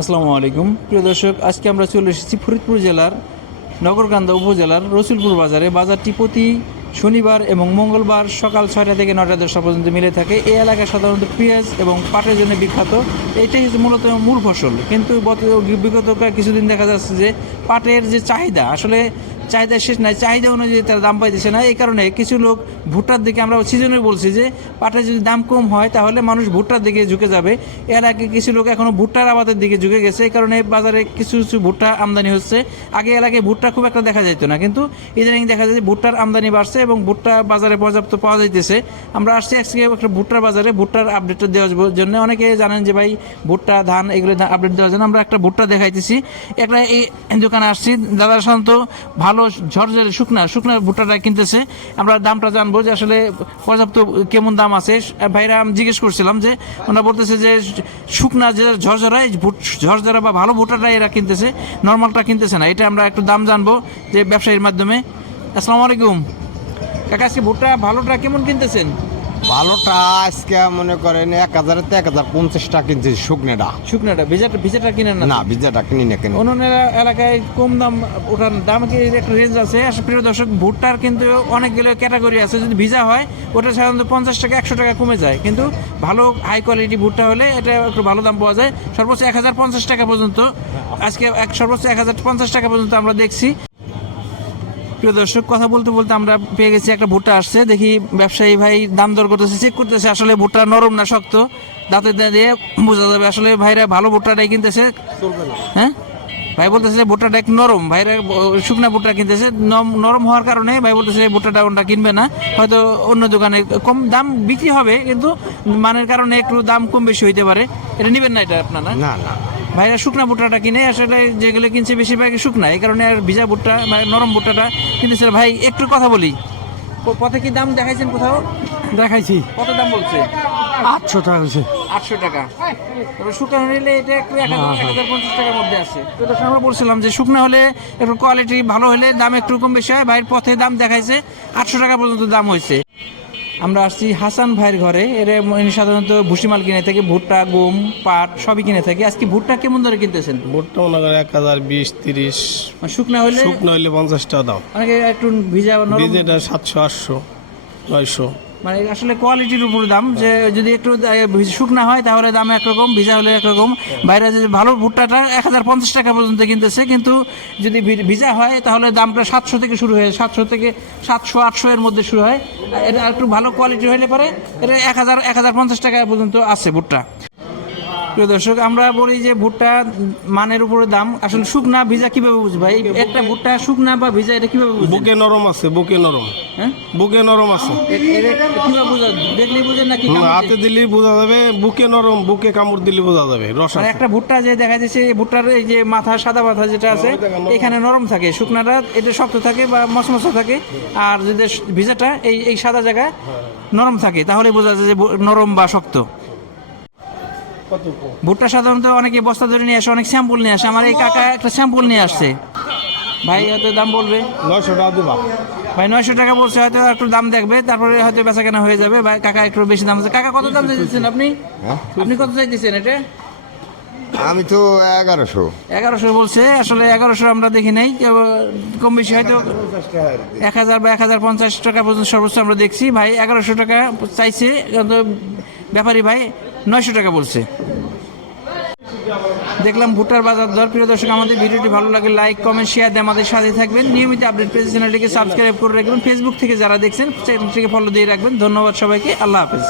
আসসালামু আলাইকুম। প্রিয় দর্শক, আজকে আমরা চলে এসেছি ফরিদপুর জেলার নগরকান্দা উপজেলার রসুলপুর বাজারে। বাজারটি প্রতি শনিবার এবং মঙ্গলবার সকাল ছয়টা থেকে নয়টা দশটা পর্যন্ত মিলে থাকে। এই এলাকায় সাধারণত পেঁয়াজ এবং পাটের জন্য বিখ্যাত। এটাই হচ্ছে মূলত মূল ফসল। কিন্তু বিগত কিছুদিন দেখা যাচ্ছে যে পাটের যে চাহিদা, আসলে চাহিদা শেষ নাই, চাহিদা অনুযায়ী তারা দাম পাইতেছে না। এই কারণে কিছু লোক ভুট্টার দিকে আমরা সিজনে বলছি যে, পাটের যদি দাম কম হয় তাহলে মানুষ ভুট্টার দিকে ঝুঁকে যাবে। এর আগে কিছু লোক এখনও ভুট্টার আবাদের দিকে ঝুঁকে গেছে। এই কারণে বাজারে কিছু কিছু ভুট্টা আমদানি হচ্ছে। আগে এলাকায় ভুট্টা খুব একটা দেখা যেত না। কিন্তু ইদানিং দেখা যায় যে ভুট্টার আমদানি বাড়ছে এবং ভুট্টা বাজারে পর্যাপ্ত পাওয়া যাইতেছে। আমরা আসছি আজকে একটা ভুট্টার বাজারে। ভুট্টার আপডেটটা দেওয়ার জন্য অনেকে জানেন যে, ভাই, ভুট্টা, ধান, এগুলো আপডেট দেওয়ার জন্য আমরা একটা ভুট্টা দেখাইতেছি। একটা এই দোকানে আসছি, দাদা সাধারণত ভালো ঝরঝরে শুকনা শুকনা ভুট্টাটা কিনতেছে। আমরা দামটা জানব যে আসলে পর্যাপ্ত কেমন দাম আছে। ভাইরা, আমি জিজ্ঞেস করছিলাম যে, ওনারা বলতেছে যে, শুকনা যে ঝরঝরা ঝরঝরা বা ভালো ভুট্টাটা এরা কিনতেছে, নর্মালটা কিনতেছে না। এটা আমরা একটু দাম জানব যে ব্যবসায়ীর মাধ্যমে। আসসালামু আলাইকুম। কাকা, আজকে ভুট্টা ভালোটা কেমন কিনতেছেন? ভালোটা আজকে মনে করেন এক হাজার এক হাজার পঞ্চাশ টাকা কিনছি শুকনেটা। শুকনাটা ভিজাটা ভিজাটা কিনেন না? না বিজাটা কিনি না কিনি এলা- এলাকায় কম দাম ওটার দাম কি একটা রেঞ্জ আছে? প্রিয় দর্শক ভুট্টার কিন্তু অনেকগুলো ক্যাটাগরি আছে। যদি ভিজা হয় ওটা সাধারণত পঞ্চাশ টাকা একশো টাকা কমে যায়। কিন্তু ভালো হাই কোয়ালিটি ভুট্টা হলে এটা একটু ভালো দাম পাওয়া যায়। সর্বোচ্চ এক হাজার পঞ্চাশ টাকা পর্যন্ত আজকে এক সর্বোচ্চ এক হাজার পঞ্চাশ টাকা পর্যন্ত আমরা দেখছি। প্রিয় দর্শক কথা বলতে বলতে আমরা পেয়ে গেছি একটা ভুট্টা আসছে। দেখি ব্যবসায়ী ভাই দাম দর করতেছে চেক করতেছে। আসলে ভুট্টা নরম না শক্ত? দাঁতে দিয়ে বোঝা যাবে আসলে ভাইরা ভালো ভুট্টাটাই কিনতেছে। হ্যাঁ? ভাই বলতেছে ভুট্টাটা একটু নরম। ভাইরা শুকনা ভুট্টা কিনতেছে। নরম হওয়ার কারণে ভাই বলতেছে ভুট্টাটা ওটা কিনবে না। হয়তো অন্য দোকানে কম দাম বিক্রি হবে কিন্তু মানের কারণে একটু দাম কম বেশি হইতে পারে। এটা নেবেন না এটা আপনারা? না না। ভাইরা শুকনা ভুট্টাটা কিনে আসলে যেগুলো কিনছে বেশিরভাগ শুকনা। এই কারণে আর ভিজা ভুট্টা বা নরম ভুট্টাটা কিনতেছে ভাই একটু কথা বলি। পথে কি দাম দেখাইছেন কোথাও? দেখাইছি। কত দাম বলছে? আটশো টাকা হয়েছে আটশো টাকা। তবে শুকনো নিলে এটা একটু এক হাজার এক হাজার পঞ্চাশ টাকার মধ্যে আছে। তো তখন আমরা বলছিলাম যে শুকনো হলে একটু কোয়ালিটি ভালো হলে দাম একটু কম বেশি হয়। ভাইয়ের পথে দাম দেখাইছে। আটশো টাকা পর্যন্ত দাম হয়েছে আমরা আসছি হাসান ভাইয়ের ঘরে। এর উনি সাধারণত ভুসিমাল কিনে থাকে ভুট্টা গম পাট সবই কিনে থাকে। আজকে ভুট্টা কেমন ধরে কিনতেছেন? ভুট্টা মনে করেন এক হাজার বিশ তিরিশ। শুকনা শুকনো হলে শুকনো হইলে পঞ্চাশ টাকা দাও অনেকে একটু ভিজা বা সাতশো আটশো নয়শো। মানে আসলে কোয়ালিটির উপর দাম, যে যদি একটু শুকনো হয়, তাহলে দাম একরকম, ভিজা হলে একরকম। বাইরে যে ভালো ভুট্টাটা এক হাজার পঞ্চাশ টাকা পর্যন্ত কিনতেছে, কিন্তু যদি ভিজা হয়, তাহলে দামটা সাতশো থেকে শুরু হয়, সাতশো থেকে সাতশো, আটশো এর মধ্যে শুরু হয়। এটা একটু ভালো কোয়ালিটি হইলে পরে এটা এক হাজার এক হাজার পঞ্চাশ টাকা পর্যন্ত আছে ভুট্টা। প্রিয় দর্শক আমরা বলি যে ভুট্টা মানের উপরে দাম। আসলে শুকনা ভিজা কীভাবে বুঝব ভাই? একটা ভুট্টা শুকনা বা ভিজা এটা কীভাবে বুঝব? বুকে নরম আছে বুকে নরম। হ্যাঁ? বুকে নরম আছে। কীভাবে বুঝা দেখলেই বুঝেন নাকি হাতে দিলে বোঝা যাবে বুকে নরম বুকে কামড় দিলে বোঝা যাবে রস একটা ভুট্টা যে দেখা যাচ্ছে এই ভুট্টার এই যে মাথা সাদা মাথা যেটা আছে এখানে নরম থাকে। শুকনাটা এটা শক্ত থাকে বা মশমশা থাকে আর যদি ভিজাটা এই এই সাদা জায়গায় নরম থাকে তাহলে বোঝা যায় যে নরম বা শক্ত। ভুট্টা সাধারণত অনেকে বস্তা ধরে নিয়ে আসে অনেক স্যাম্পল নিয়ে আসে। আমার এই কাকা একটা স্যাম্পল নিয়ে আসছে। ভাই হয়তো দাম বলবে। নয়শো টাকা দিবা। ভাই নয়শো টাকা বলছে হয়তো একটু দাম দেখবে তারপরে হয়তো বেচা কেনা হয়ে যাবে। ভাই কাকা একটু বেশি দাম আছে। কাকা কত দাম চাইতেছেন আপনি? হ্যাঁ? আপনি কত চাইতেছেন এটা? আমি তো এগারোশো। এগারোশো বলছে আসলে এগারোশো আমরা দেখি নাই। কম বেশি হয়তো এক হাজার বা এক হাজার পঞ্চাশ টাকা পর্যন্ত সর্বোচ্চ আমরা দেখছি। ভাই এগারোশো টাকা চাইছে। ব্যাপারী ভাই নয়শো টাকা বলছে। দেখলাম ভুট্টার বাজার দর। প্রিয় দর্শক, আমাদের ভিডিওটি ভালো লাগে লাইক কমেন্ট শেয়ার দিয়ে আমাদের সাথে থাকবেন। নিয়মিত আপডেট পেজ চ্যানেলটিকে সাবস্ক্রাইব করে রাখবেন। ফেসবুক থেকে যারা দেখছেন চ্যানেলটিকে ফলো দিয়ে রাখবেন। ধন্যবাদ সবাইকে। আল্লাহ হাফেজ।